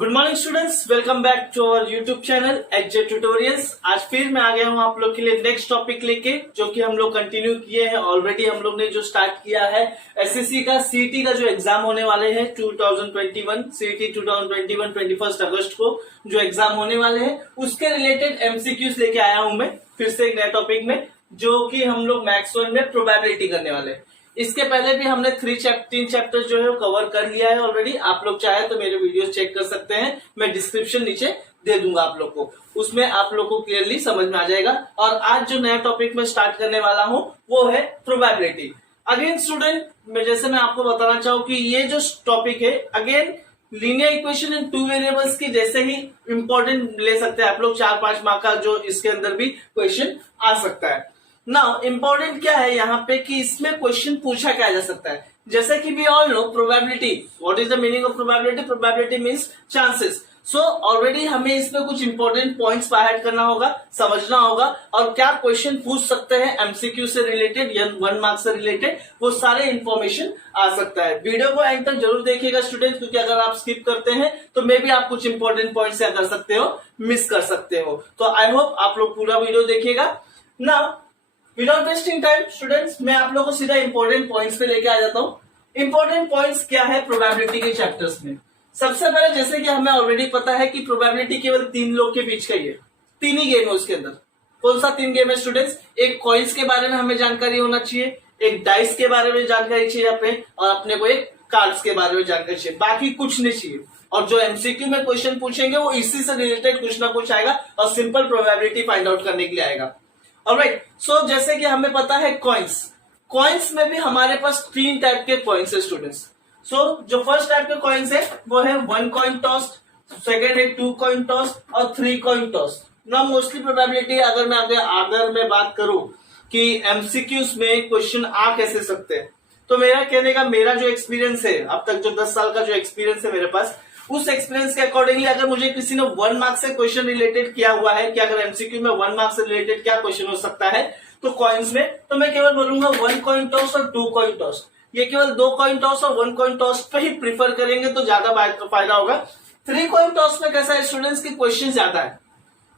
Good morning students, welcome back to our YouTube channel HJ tutorials. आज फिर मैं आ गया हूं आप लोग के लिए नेक्स्ट टॉपिक लेके, जो कि हम लोग कंटिन्यू किए हैं। ऑलरेडी हम लोग ने जो स्टार्ट किया है एसएससी का सीईटी का जो एग्जाम होने वाले हैं 2021 सीईटी 2021 21 अगस्त को जो एग्जाम होने वाले हैं उसके रिलेटेड एमसीक्यूज लेके आया हूं मैं फिर से एक नए टॉपिक में, जो कि हम लोग मैथ्स 1 में प्रोबेबिलिटी करने वाले हैं। इसके पहले भी हमने तीन चैप्टर जो है कवर कर लिया है ऑलरेडी। आप लोग चाहे तो मेरे वीडियोस चेक कर सकते हैं, मैं डिस्क्रिप्शन नीचे दे दूंगा आप लोग को, उसमें आप लोग को क्लियरली समझ में आ जाएगा। और आज जो नया टॉपिक मैं स्टार्ट करने वाला हूं वो है प्रोबेबिलिटी। अगेन स्टूडेंट, मैं आपको बताना चाहूँ कि ये जो टॉपिक है again linear equation in two variables की जैसे ही इंपॉर्टेंट ले सकते हैं आप लोग। 4-5 मार्क का जो इसके अंदर भी क्वेश्चन आ सकता है। नाउ इंपॉर्टेंट क्या है यहाँ पे कि इसमें क्वेश्चन पूछा क्या जा सकता है। जैसे कि we all know probability, what is the meaning of probability? Probability means chances. So already हमें इसमें कुछ इंपॉर्टेंट पॉइंट्स बाहर करना होगा, समझना होगा, और क्या क्वेश्चन पूछ सकते हैं एमसीक्यू से रिलेटेड या 1 मार्क से रिलेटेड, वो सारे इंफॉर्मेशन आ सकता है। वीडियो को एंड तक जरूर देखिएगा स्टूडेंट्स, क्योंकि अगर आप स्किप करते हैं तो मे भी आप कुछ इंपॉर्टेंट पॉइंट्स क्या कर सकते हो, मिस कर सकते हो। तो आई होप आप लोग पूरा वीडियो देखिएगा। Now without wasting time students, मैं आप लोगों को सीधा इंपॉर्टेंट पॉइंट्स पे लेके आ जाता हूं। इंपॉर्टेंट पॉइंट्स क्या है प्रोबेबिलिटी के चैप्टर्स में? सबसे पहले जैसे कि हमें ऑलरेडी पता है कि प्रोबेबिलिटी केवल 3 लोग के बीच का ही है। 3 ही गेम है उसके अंदर। कौन सा 3 गेम है स्टूडेंट्स? एक कॉइन्स के बारे में हमें जानकारी होना चाहिए, एक डाइस के बारे में जानकारी चाहिए अपने, और अपने को एक कार्ड्स के बारे में जानकारी चाहिए, बाकी कुछ नहीं चाहिए। और जो एमसीक्यू में क्वेश्चन पूछेंगे वो इसी से रिलेटेड कुछ ना कुछ आएगा और सिंपल प्रोबेबिलिटी फाइंड आउट करने के लिए आएगा। ऑलराइट, सो जैसे कि हमें पता है कॉइन्स में भी हमारे पास 3 टाइप के कॉइन्स है स्टूडेंट्स। सो जो फर्स्ट टाइप के कॉइन्स है वो है 1 कॉइन टॉस, सेकेंड है 2 कॉइन टॉस और 3 कॉइन टॉस। ना मोस्टली प्रोबेबिलिटी अगर मैं बात करूं कि एमसीक्यूज में क्वेश्चन आ कैसे सकते हैं, तो मेरा जो एक्सपीरियंस है अब तक, जो 10 साल का जो एक्सपीरियंस है मेरे पास, उस एक्सपीरियंस के अकॉर्डिंगली अगर मुझे किसी ने 1 मार्क से क्वेश्चन रिलेटेड किया हुआ है कि अगर एमसीक्यू में 1 मार्क से रिलेटेड क्या क्वेश्चन हो सकता है तो कॉइन्स में, तो मैं केवल बोलूंगा 1 कॉइन टॉस और 2 कॉइन टॉस। ये केवल 2 कॉइन टॉस और 1 कॉइन टॉस पे ही प्रीफर करेंगे तो ज्यादा फायदा होगा। 3 कॉइन टॉस में कैसा है स्टूडेंट्स की क्वेश्चन ज्यादा है,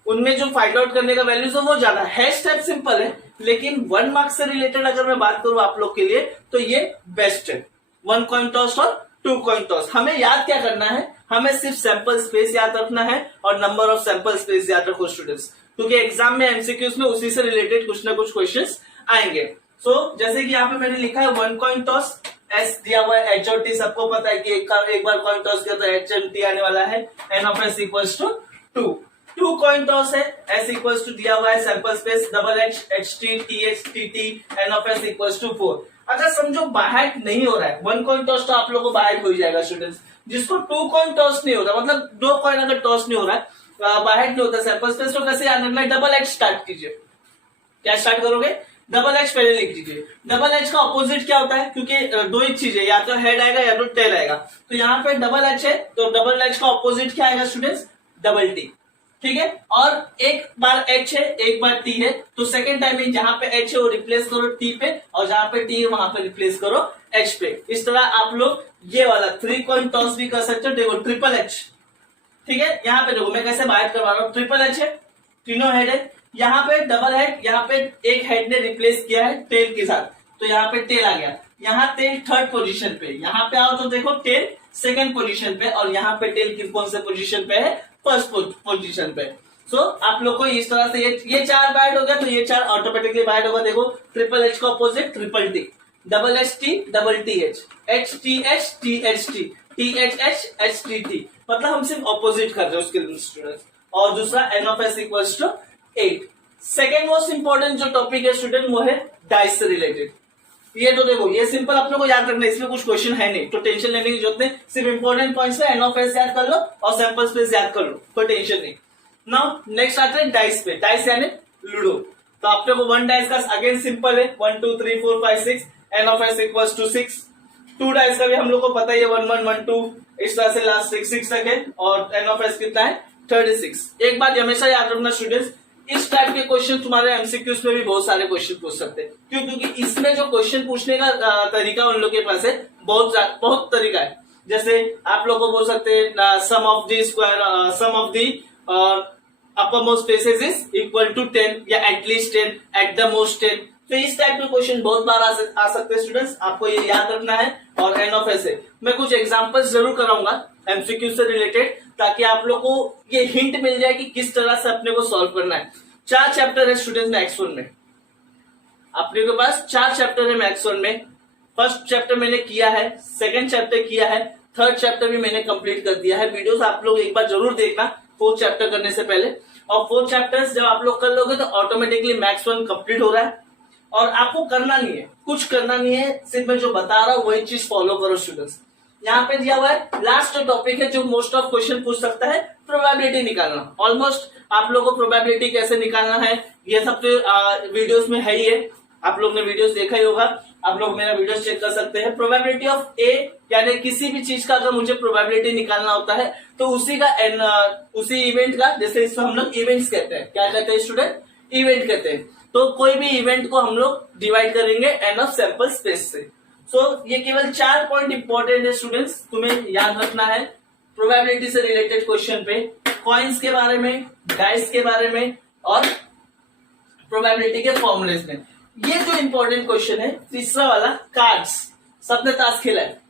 उनमें जो फाइंड आउट करने का वैल्यूज है वो ज्यादा है। स्टेप सिंपल है, लेकिन 1 मार्क से रिलेटेड अगर मैं बात करूं आप लोग के लिए तो ये बेस्ट है। 1 कॉइन टॉस और 2 कॉइन टॉस। हमें याद क्या करना है? हमें सिर्फ सैंपल स्पेस याद रखना है और नंबर ऑफ सैंपल स्पेस याद रखो स्टूडेंट्स, क्योंकि एग्जाम में एमसीक्यूज में उसी से रिलेटेड कुछ ना कुछ क्वेश्चंस आएंगे। सो जैसे कि यहाँ पे मैंने लिखा है 1 कॉइन टॉस, एस दिया हुआ है, एच और टी सबको पता है कि एक बार कॉइन टॉस किया तो एच एंड टी आने वाला है, n of s equals to 2। 2 coin toss है, एस इक्वल्स टू दिया हुआ है sample space double H, H T, T H, T T, n of s equals to 4। अगर समझो बाहर नहीं हो रहा है 1 कॉइन टॉस तो आप लोगों को बाहर हो ही जाएगा स्टूडेंट्स। जिसको 2 कॉइन टॉस नहीं होता, मतलब 2 कॉइन अगर टॉस नहीं हो रहा है, बाहर नहीं होता सैंपल स्पेस, तो कैसे याद रखना है? डबल एच स्टार्ट कीजिए। क्या स्टार्ट करोगे? डबल एच पहले लिख दीजिए। डबल एच का ऑपोजिट क्या होता है? क्योंकि 2 ही चीज है, या तो हेड आएगा या तो टेल आएगा। तो यहाँ पे डबल एच है तो डबल एच का ऑपोजिट क्या आएगा स्टूडेंट्स? Double T. ठीक है, और एक बार एच है एक बार टी है, तो सेकेंड टाइम में जहां पे एच है वो रिप्लेस करो टी पे, और जहां पे टी है वहां पे रिप्लेस करो एच पे। इस तरह आप लोग ये वाला 3 कॉइन टॉस भी कर सकते हो। देखो ट्रिपल एच, ठीक है, यहाँ पे देखो मैं कैसे बाहर करवा रहा हूँ। ट्रिपल एच है, तीनों हेड है, यहाँ पे डबल हेड, यहाँ पे एक हेड ने रिप्लेस किया है टेल के साथ, तो यहाँ पे टेल आ गया। यहाँ टेल 3rd पोजीशन पे, यहाँ पे आओ तो देखो टेल 2nd पोजीशन पे, और यहाँ पे टेल कौन से पोजीशन पे है? 1st पोजीशन पे। सो आप लोग को इस तरह से ये 4 बाइट हो गया, तो ये 4 ऑटोमेटिकली बाइट होगा। देखो ट्रिपल एच का opposite triple T, double H T double T H, H T H T H T, T H H H T T, मतलब हम सिर्फ ऑपोजिट कर रहे हैं उसके स्टूडेंट्स। और दूसरा n of s equals to 8। Second most important जो टॉपिक है स्टूडेंट वो है डाइस से रिलेटेड। ये तो देखो ये सिंपल आप लोग को याद रखना है, इसमें कुछ क्वेश्चन है नहीं, तो टेंशन लेने की जरूरत नहीं। सिर्फ इंपॉर्टेंट पॉइंट्स है, एन ऑफ एस याद कर लो और सैंपल स्पेस याद कर लो, कोई टेंशन नहीं। नाउ नेक्स्ट आता है डाइस पे। डाइस यानी लूडो। तो आप लोग को 1 डाइस का अगेन सिंपल है, 1 2 3 4 5 6, n of s equals to 6। 2 dice का भी हम लोग को पता ही है, 1 1 1 2, इस तरह से लास्ट 6 तक है, और एन ऑफ एस कितना है? 36। एक बात हमेशा याद रखना स्टूडेंट्स, इस टाइप के क्वेश्चन तुम्हारे एमसीक्यूज में भी बहुत सारे क्वेश्चन पूछ सकते हैं। क्यों? क्योंकि इसमें जो क्वेश्चन पूछने का तरीका उन लोग के पास है, बहुत तरीका है। जैसे आप लोग को बोल सकते हैं sum of the square sum of the upper most faces is equal to 10 या एटलीस्ट 10 एट द मोस्ट 10। तो इस टाइप के क्वेश्चन बहुत बार आ सकते हैं स्टूडेंट्स, आपको ये याद रखना है। और एन ऑफ ऐसे मैं कुछ एग्जांपल्स जरूर कराऊंगा एमसीक्यू से रिलेटेड, ताकि आप लोग को ये हिंट मिल जाए कि किस तरह से अपने को सॉल्व करना है। 4 चैप्टर है स्टूडेंट्स मैथ्स 1 में, अपने के पास 4 चैप्टर है मैथ्स 1 में। फर्स्ट चैप्टर मैंने किया है, सेकंड चैप्टर किया है, थर्ड चैप्टर भी मैंने कंप्लीट कर दिया है। वीडियोस आप लोग एक बार जरूर देखना फोर्थ चैप्टर करने से पहले। और फोर्थ चैप्टर्स जब आप लोग कर लोगे तो ऑटोमेटिकली मैथ्स 1 कंप्लीट हो रहा है। और आपको करना नहीं है, कुछ करना नहीं है, सिर्फ मैं जो बता रहा हूं वही चीज फॉलो करो स्टूडेंट्स। यहाँ पे दिया हुआ है लास्ट टॉपिक है जो मोस्ट ऑफ क्वेश्चन पूछ सकता है, प्रोबेबिलिटी निकालना। ऑलमोस्ट आप लोगों को प्रोबेबिलिटी कैसे निकालना है ये सब तो वीडियोस में है ही है, आप लोग ने वीडियोस देखा ही होगा, आप लोग मेरा वीडियोस चेक कर सकते हैं। प्रोबेबिलिटी ऑफ ए यानी किसी भी चीज का अगर मुझे प्रोबेबिलिटी निकालना होता है तो उसी इवेंट का, जैसे इसको हम लोग इवेंट्स कहते हैं, क्या कहते हैं स्टूडेंट, इवेंट कहते हैं। तो कोई भी इवेंट को हम लोग डिवाइड करेंगे एन ऑफ सैंपल स्पेस से। ये केवल 4 पॉइंट इंपॉर्टेंट है स्टूडेंट्स, तुम्हें याद रखना है प्रोबेबिलिटी से रिलेटेड क्वेश्चन पे, कॉइन्स के बारे में, डाइस के बारे में और प्रोबेबिलिटी के फॉर्मुलेस में। ये जो इंपॉर्टेंट क्वेश्चन है तीसरा वाला, कार्ड्स, सबने ताश खेला है,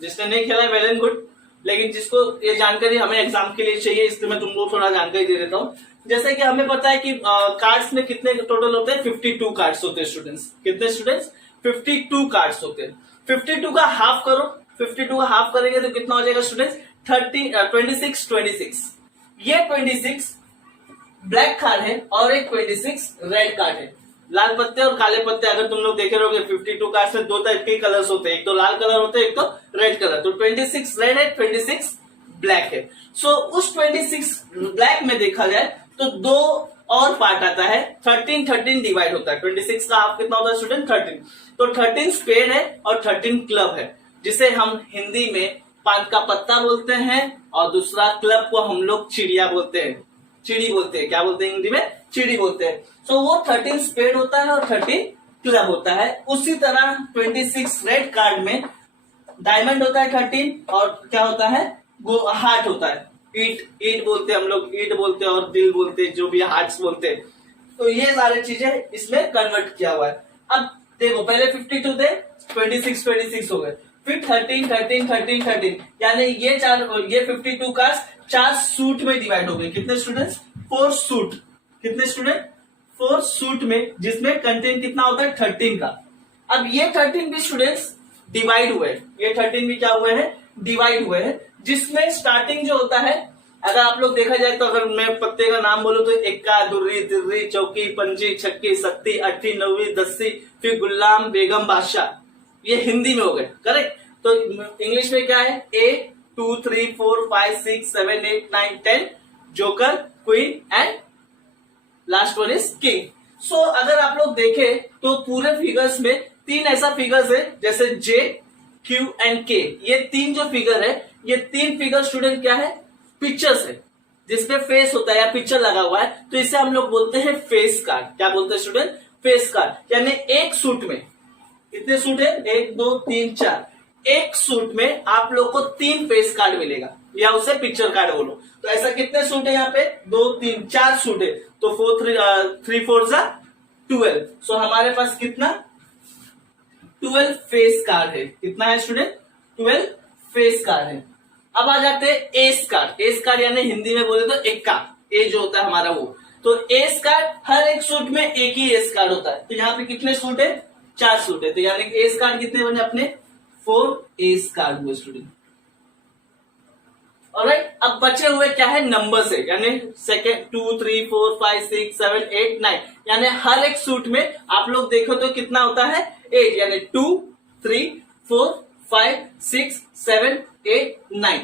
जिसने नहीं खेला है वेल एंड गुड, लेकिन जिसको ये जानकारी हमें एग्जाम के लिए चाहिए इसलिए मैं तुमको थोड़ा जानकारी दे देता हूँ। जैसे कि हमें पता है कि कार्ड्स में कितने टोटल होते हैं, 52 कार्ड्स होते हैं स्टूडेंट्स। कितने स्टूडेंट्स, 52 कार्ड्स होते हैं। 52 का हाफ करो, 52 का हाफ करेंगे तो कितना हो जाएगा स्टूडेंट्स, 26। ये 26 ब्लैक कार्ड है और एक 26 रेड कार्ड है। लाल पत्ते और काले पत्ते अगर तुम लोग देखे रहोगे 52 कार्ड्स में 2 टाइप के कलर्स होते हैं, एक तो लाल कलर होते हैं, एक तो रेड कलर। तो 26 रेड है, 26 ब्लैक है। उस 26 ब्लैक में देखा जाए तो 2 और पार्ट आता है, 13 डिवाइड होता है। 26 का हाफ कितना होता है स्टूडेंट, 13। तो 13 स्पेड है और 13 क्लब है, जिसे हम हिंदी में पान का पत्ता बोलते हैं और दूसरा क्लब को हम लोग चिड़िया बोलते हैं, चिड़ी बोलते हैं। क्या बोलते हैं हिंदी में, चिड़ी बोलते हैं। वो 13 स्पेड होता है और 13 क्लब होता है। उसी तरह 26 रेड कार्ड में डायमंड होता है 13 और क्या होता है, वो हार्ट होता है। ईट बोलते हैं हम लोग, ईट बोलते हैं और दिल बोलते हैं, जो भी हार्ट्स बोलते हैं। तो ये सारी चीजें इसमें कन्वर्ट किया हुआ है। अब देखो पहले 52 थे, 26 हो गए, फिर 13 यानी ये 52 का 4 सूट में डिवाइड हो गए। कितने स्टूडेंट्स, 4 सूट। कितने स्टूडेंट, 4 सूट में, जिसमें कंटेंट कितना होता है 13 का। अब ये 13 भी स्टूडेंट्स डिवाइड हुए, ये 13 भी क्या हुए हैं, डिवाइड हुए हैं, जिसमें स्टार्टिंग जो होता है, अगर आप लोग देखा जाए तो अगर मैं पत्ते का नाम बोलूं तो एक्का, दुर्री, तिर्री, चौकी, पंजी, छक्की, सत्ती, अट्ठी, नौवीं, दस्सी, फिर गुलाम, बेगम, बादशाह। ये हिंदी में हो गए, करेक्ट। तो इंग्लिश में क्या है, A 2 3 4 5 6 7 8 9 10, joker, queen and last one is king. अगर आप लोग देखें तो पूरे फिगर्स में 3 ऐसा फिगर्स है, जैसे J, Q एंड K। ये 3 जो फिगर है, ये 3 फिगर स्टूडेंट क्या है, पिक्चर्स है, जिसपे फेस होता है या पिक्चर लगा हुआ है, तो इसे हम लोग बोलते हैं फेस कार्ड। क्या बोलते हैं स्टूडेंट, फेस कार्ड। यानी एक सूट में कितने सूट है, 1 2 3 4, एक सूट में आप लोग को 3 फेस कार्ड मिलेगा, या उसे पिक्चर कार्ड बोलो। तो ऐसा कितने सूट है यहाँ पे, 2 3 4 सूट है, तो 3 4 जा 12। हमारे पास कितना, 12 फेस कार्ड है। कितना है स्टूडेंट, 12 फेस कार्ड है। अब आ जाते हैं एस कार्ड। एस कार्ड यानी हिंदी में बोले तो एक्का, ए जो होता है हमारा वो। तो एस कार्ड, हर एक सूट में एक ही एस कार्ड होता है। तो यहाँ पे कितने सूट है, 4 सूट है। तो यानी एस कार्ड कितने बने अपने, 4 एस कार्ड हुए स्टूडेंट। ऑलराइट, अब बचे हुए क्या है, नंबर्स है, यानी सेकेंड 2 3 4 5 6 7 8 9, यानी हर एक सूट में आप लोग देखो तो कितना होता है, 8, यानी 2 3 4 5 6 7 8 9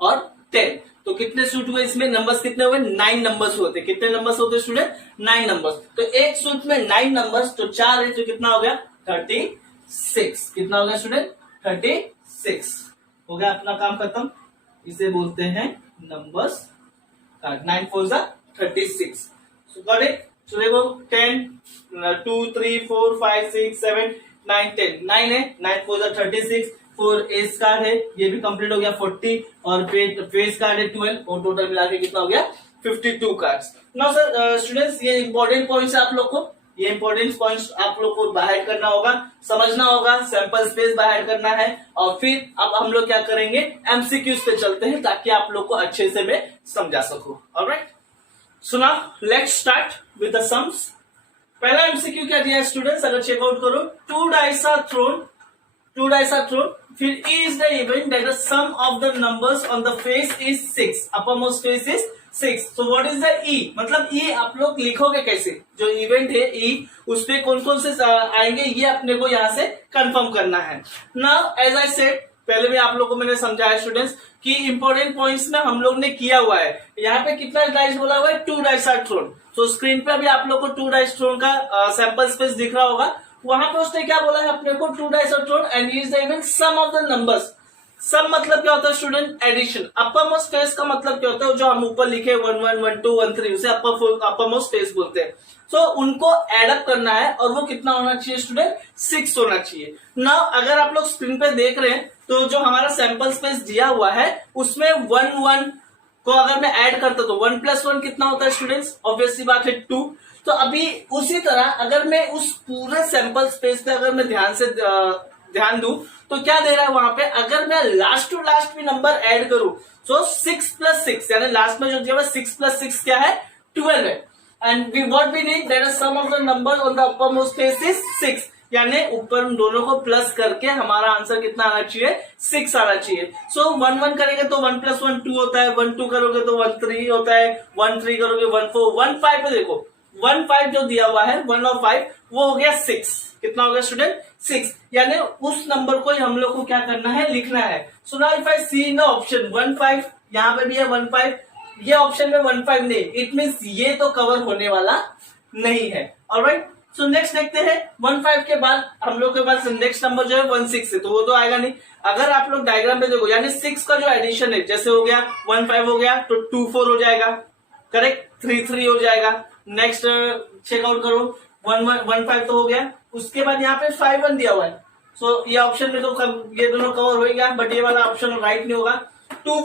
और 10। तो कितने सूट हुए इसमें, नंबर्स कितने हुए, 9 नंबर्स होते। कितने नंबर्स होते स्टूडेंट, 9 नंबर्स। तो एक सूट में 9 नंबर्स, तो 4 है, तो कितना हो गया, 36। कितना हो गया स्टूडेंट, 36 हो गया। अपना काम खत्म। इसे बोलते हैं नंबर्स कार्ड। 9 4 जा 36। Got it. सो देखो 10 2 3 4 5 6 7 9 10, 9 है, 9 4 जा 36, 4 एज कार्ड है, ये भी कंप्लीट हो गया 40, और फेस कार्ड है 12, और टोटल मिला के कितना हो गया 52 कार्ड्स। नाउ सर स्टूडेंट्स, ये इंपॉर्टेंट पॉइंट्स है आप लोग को, ये इंपॉर्टेंट पॉइंट्स आप लोग को बाहर करना होगा, समझना होगा, सैंपल स्पेस बाहर करना है, और फिर अब हम लोग क्या करेंगे, एमसीक्यूज पे चलते हैं ताकि आप लोग को अच्छे से मैं समझा सकूं। Alright, so now let's start with the sums. पहला एमसीक्यू क्या दिया है स्टूडेंट्स, अगर चेकआउट करो, 2 dice are thrown, फिर E is the event that the sum of the numbers on the face is 6, uppermost face is 6, so what is the E, मतलब E आप लोग लिखोगे कैसे, जो इवेंट है E उस पे कौन कौन से आएंगे ये अपने को यहाँ से कंफर्म करना है। नाउ एज आई सेड, पहले भी आप लोगों को मैंने समझाया स्टूडेंट्स कि इंपॉर्टेंट पॉइंट्स में हम लोग ने किया हुआ है, यहाँ पे कितना डाइस बोला हुआ है, 2 dice are thrown, तो स्क्रीन पे अभी आप लोग को 2 dice thrown का सैंपल स्पेस दिख रहा होगा, वहां पे उसने क्या बोला है अपने को, 2 dice are thrown and is the even sum of the numbers। सम मतलब क्या होता है student, addition. Upper most face का मतलब क्या होता है, जो हम ऊपर लिखे 1 1 1 2 1 3 उसे अपर मोस्ट फेस बोलते हैं। सो उनको एड अप करना है, और वो कितना होना चाहिए स्टूडेंट, 6 होना चाहिए। नाउ अगर आप लोग स्क्रीन पे देख रहे हैं तो जो हमारा सैंपल स्पेस दिया हुआ है उसमें 1 1 को अगर मैं ऐड करता तो 1 + 1 कितना होता है स्टूडेंट्स, ऑब्वियसली बात है 2। तो अभी उसी तरह अगर मैं उस पूरे सैंपल स्पेस पे अगर मैं ध्यान दूं तो क्या दे रहा है वहां पे, अगर मैं लास्ट टू लास्ट भी नंबर ऐड करूं तो 6 + 6 यानी लास्ट में जो दिया हुआ 6 + 6 क्या है, 12 है। And what we need, that is sum of the number on the upper most face is 6, यानी ऊपर दोनों को प्लस करके हमारा आंसर कितना आना चाहिए, 6 आना चाहिए। सो 1 1 करेंगे तो 1 + 1 2 होता है, 1 2 करोगे तो 1 3 होता है, 1 3 करोगे 1 4 1 5 पे देखो 1 5 जो दिया हुआ है 1 और 5 वो हो गया 6, कितना हो गया स्टूडेंट, 6, यानी उस नंबर को हम लोग को क्या करना है, लिखना है। So now if I see in the option 1 5, यहाँ पे भी है 1 5, ये ऑप्शन में 1 5 नहीं, इट मीन्स ये तो कवर होने वाला नहीं है। ऑलराइट, सो नेक्स्ट देखते हैं, 1 5 के बाद हम लोग के पास नेक्स्ट नंबर जो है 1 6 है, तो वो तो आएगा नहीं। अगर आप लोग डायग्राम पे देखो, यानी 6 का जो एडिशन है, जैसे हो गया 1 5 हो गया तो 2 4 हो जाएगा, करेक्ट, 3 3 हो जाएगा। नेक्स्ट चेकआउट करो, 1 5 तो हो गया, उसके बाद यहाँ पे 5 1 दिया हुआ है, सो ये ऑप्शन में तो ये दोनों कवर हो गया, बट ये वाला ऑप्शन राइट नहीं होगा। 2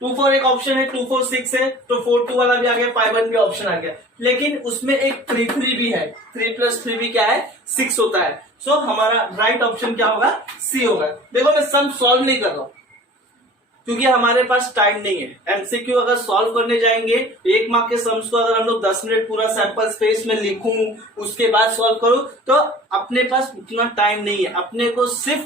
4 एक ऑप्शन है, 2 4 6 है, तो 4 2 वाला भी आ गया, 5 1 भी ऑप्शन आ गया, लेकिन उसमें एक 3 3 भी है, 3 + 3 भी क्या है, 6 होता है। सो हमारा राइट ऑप्शन क्या होगा, सी होगा। देखो मैं सम सॉल्व नहीं कर रहा हूं क्योंकि हमारे पास टाइम नहीं है। एमसीक्यू अगर सॉल्व करने जाएंगे, 1 मार्क के सम्स को अगर हम लोग 10 मिनट पूरा सैंपल स्पेस में लिखूं उसके बाद सॉल्व करूं तो अपने पास उतना टाइम नहीं है। अपने को सिर्फ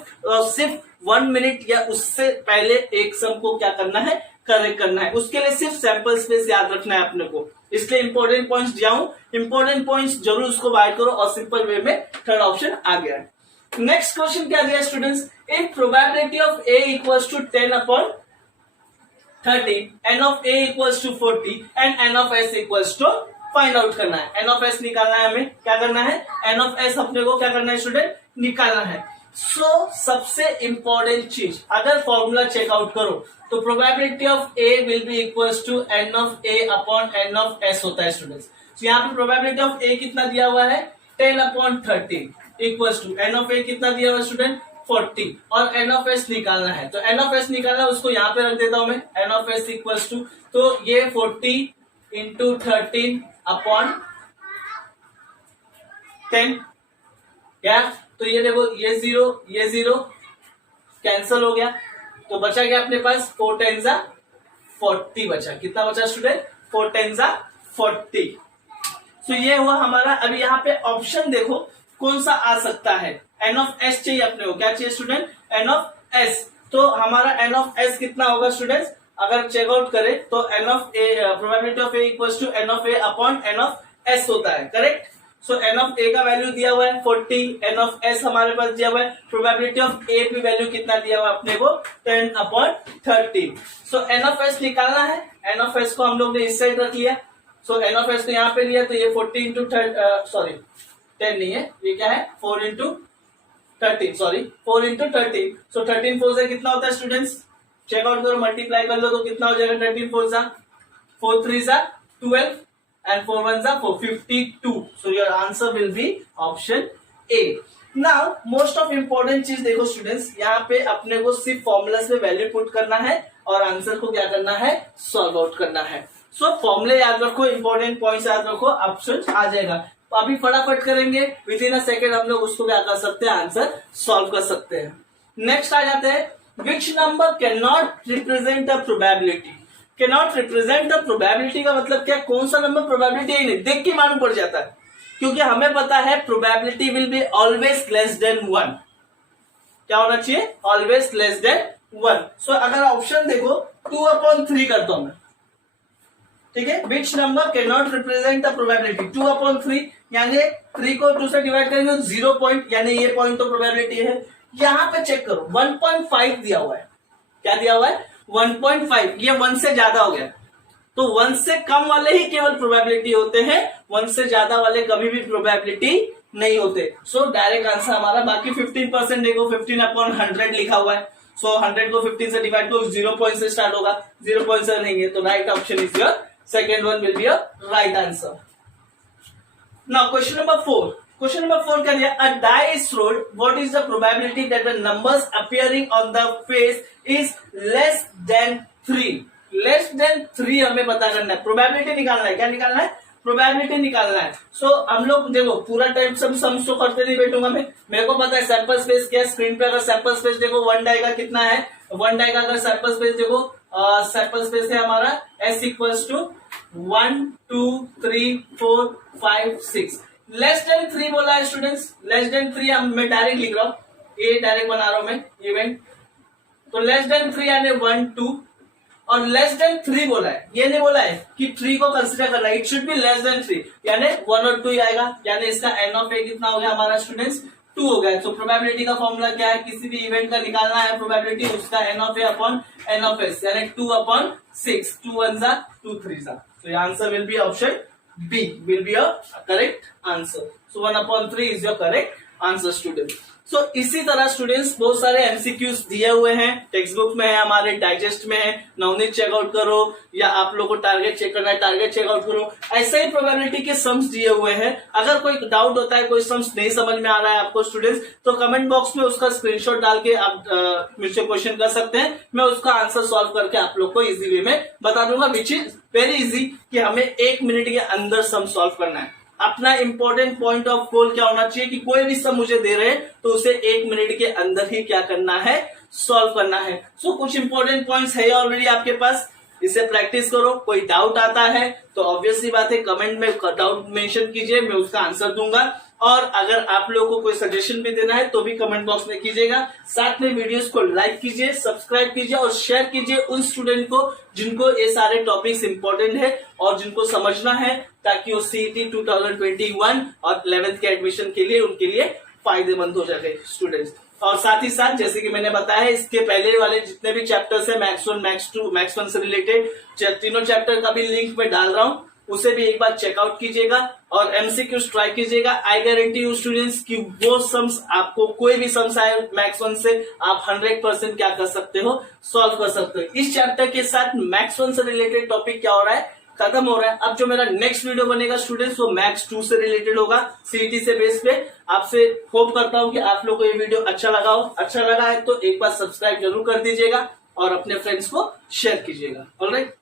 1 मिनट या उससे पहले एक सम को क्या करना है, करेक्ट करना है। उसके लिए सिर्फ सैंपल स्पेस याद रखना है अपने को, इसलिए इंपॉर्टेंट पॉइंट्स दिया हूं, इंपॉर्टेंट पॉइंट्स जरूर उसको बाय करो, और सिंपल वे में थर्ड ऑप्शन आ गया है। नेक्स्ट क्वेश्चन क्या दिया students, if probability of A equals to 10/30, n of a equals to 40 and n of s equals to, find out करना है, n of s निकालना है, हमें क्या करना है, n of s अपने को क्या करना है स्टूडेंट, निकालना है। सो सबसे इंपॉर्टेंट चीज, अगर फॉर्मूला चेकआउट करो तो probability of a will be equals to n of a upon n of s होता है स्टूडेंट्स। तो यहाँ पे प्रोबेबिलिटी ऑफ a कितना दिया हुआ है, 10/30 equals to n of a कितना दिया हुआ है स्टूडेंट, 40, और n of s निकालना है। तो n of s निकालना है, उसको यहाँ पे रख देता हूं मैं, n of s equals to, तो ये 40 × 13 अपॉन 10, क्या, तो ये देखो ये 0 कैंसल हो गया, तो बचा गया अपने पास 4 10 40 बचा, कितना बचा स्टूडेंट, 4 10 40। तो ये हुआ हमारा। अभी यहाँ पे ऑप्शन देखो कौन सा आ सकता है, n of s चाहिए अपने को, क्या चाहिए स्टूडेंट, n of s। तो हमारा n of s कितना होगा स्टूडेंट्स, अगर चेकआउट करें तो n of a, probability of a equals to n of a upon n of s होता है, correct. So n of a का वैल्यू दिया हुआ है 40, n of s हमारे पास दिया हुआ है, प्रोबेबिलिटी ऑफ a की वैल्यू कितना दिया हुआ है अपने को, 10/30। सो n of s निकालना है, n of s को हम लोग ने इस साइड रख लिया, सो n of s को यहाँ पे लिया, तो ये 40 × 10 नहीं है, ये क्या है, 4 × 13, सॉरी 4 × 13। सो 13 4 से कितना होता है स्टूडेंट्स, चेकआउट करो, मल्टीप्लाई कर लो तो कितना हो जाएगा, 13 4 सा 4 3 सा 12 एंड 4 1 सा 4, 52। So your answer will be option A. Now most of important चीज देखो स्टूडेंट्स, यहाँ पे अपने को सिर्फ फॉर्मूलास में वैल्यू पुट करना है और आंसर को क्या करना है, सॉल्व आउट करना है। सो फॉर्मूले याद रखो, इंपॉर्टेंट पॉइंट्स याद रखो, ऑप्शन आ जाएगा। तो अभी फटाफट करेंगे, विद इन अ सेकेंड हम लोग उसको क्या कर सकते हैं, आंसर सॉल्व कर सकते हैं। नेक्स्ट आ जाते हैं, which number can not represent a probability. Can not represent the probability का मतलब क्या, कौन सा नंबर प्रोबेबिलिटी है, नहीं देख के मालूम पड़ जाता है, क्योंकि हमें पता है probability will be always less than 1। क्या होना चाहिए, ऑलवेज लेस देन 1। सो अगर ऑप्शन देखो 2/3 करता हूं मैं, ठीक है, which number can not represent the probability 2/3, यानी 3 को 2 से डिवाइड करेंगे तो 0 पॉइंट, यानी ये पॉइंट तो प्रोबेबिलिटी है। यहां पे चेक करो 1.5 दिया हुआ है, क्या दिया हुआ है, 1.5, ये 1 से ज्यादा हो गया, तो 1 से कम वाले ही केवल प्रोबेबिलिटी होते हैं, 1 से ज्यादा वाले कभी भी प्रोबेबिलिटी नहीं होते। सो डायरेक्ट आंसर हमारा, बाकी 15% देखो 15/100 लिखा हुआ है, सो 100 को 15 से डिवाइड करो, 0 पॉइंट से स्टार्ट होगा, 0 पॉइंट से नहीं है, तो right option is your second one will be your right answer. Now question number 4, question number 4 क्या दिया, अ die is thrown, what is the probability that the numbers appearing on the face is less than 3। Less than 3 हमें पता करना है, probability निकालना है, क्या निकालना है, प्रोबेबिलिटी निकालना है। सो हम लोग देखो पूरा टाइम सम्स तो करते नहीं बैठूंगा मैं, मेरे को पता है सैंपल स्पेस क्या है, स्क्रीन पे अगर सैंपल स्पेस देखो 1 डाई का कितना है, 1 डाई का अगर सैंपल स्पेस देखो, सैंपल स्पेस है हमारा s equals to 1 2 3 4 5 6। Less than 3 बोला है स्टूडेंट्स, लेस देन 3 मैं डायरेक्ट लिख रहा हूं, ये डायरेक्ट बना रहा हूं मैं इवेंट, तो लेस देन 3 यानी 1 2, और लेस देन 3 बोला है, ये नहीं बोला है कि 3 को कंसीडर करना है, it should be less than 3, यानी 1 और 2 आएगा, यानी इसका n ऑफ a कितना हो गया हमारा स्टूडेंट्स, 2 हो गया। तो प्रोबेबिलिटी का फॉर्मूला क्या है, किसी भी इवेंट का निकालना है प्रोबेबिलिटी, उसका n of a upon n of s, यानी 2/6, 2 1 जा 2 3 जा, so answer will be option B will be your correct answer. So 1/3 is your correct answer student. So इसी तरह स्टूडेंट्स बहुत सारे एमसीक्यूज दिए हुए हैं, टेक्स्ट बुक में है, हमारे डाइजेस्ट में है, नवनीत चेकआउट करो, या आप लोगों को टारगेट चेक करना है टारगेट चेकआउट करो। ऐसे ही प्रोबेबिलिटी के सम्स दिए हुए हैं, अगर कोई डाउट होता है, कोई सम्स नहीं समझ में आ रहा है आपको स्टूडेंट्स, तो कमेंट बॉक्स में उसका स्क्रीनशॉट डाल के आप मुझसे क्वेश्चन कर सकते हैं, मैं उसका आंसर सॉल्व करके आप लोग को इजी वे में बता दूंगा, विच इज वेरी इजी, कि हमें 1 मिनट के अंदर सम सॉल्व करना है। अपना इंपॉर्टेंट पॉइंट ऑफ गोल क्या होना चाहिए कि कोई भी सम मुझे दे रहे हैं तो उसे 1 मिनट के अंदर ही क्या करना है, सॉल्व करना है। सो कुछ इंपॉर्टेंट पॉइंट्स है ऑलरेडी आपके पास, इसे प्रैक्टिस करो। कोई डाउट आता है तो ऑब्वियसली बात है कमेंट में डाउट मेंशन कीजिए, मैं उसका आंसर दूंगा, और अगर आप लोगों को कोई सजेशन भी देना है तो भी कमेंट बॉक्स में कीजिएगा। साथ में वीडियोस को लाइक कीजिए, सब्सक्राइब कीजिए और शेयर कीजिए उन स्टूडेंट को जिनको ये सारे टॉपिक्स इंपॉर्टेंट है और जिनको समझना है, ताकि वो सीईटी 2021 और 11th के एडमिशन के लिए उनके लिए फायदेमंद हो जाए स्टूडेंट्स। और साथ ही साथ जैसे कि मैंने बताया है, इसके पहले वाले जितने भी चैप्टर्स है, मैथ्स 1 मैथ्स 2 मैथ्स 1 से रिलेटेड तीनों चैप्टर का भी लिंक में डाल रहा हूं, उसे भी एक बार चेकआउट कीजिएगा और एमसीक्यूज ट्राई कीजिएगा। आई गारंटी यू स्टूडेंट्स कि वो सम्स, आपको कोई भी सम्स आए मैथ्स 1 से, आप 100% क्या कर सकते हो, सॉल्व कर सकते हो। इस चैप्टर के साथ मैथ्स 1 से रिलेटेड टॉपिक क्या हो रहा है, खत्म हो रहा है। अब जो मेरा नेक्स्ट वीडियो बनेगा स्टूडेंट्स वो मैथ्स 2 से रिलेटेड होगा, सीईटी से बेस पे। आपसे होप करता हूं कि आप लोगों को ये वीडियो अच्छा लगा हो। अच्छा लगा है तो एक बार सब्सक्राइब जरूर कर दीजिएगा और अपने फ्रेंड्स को शेयर कीजिएगा। ऑलराइट।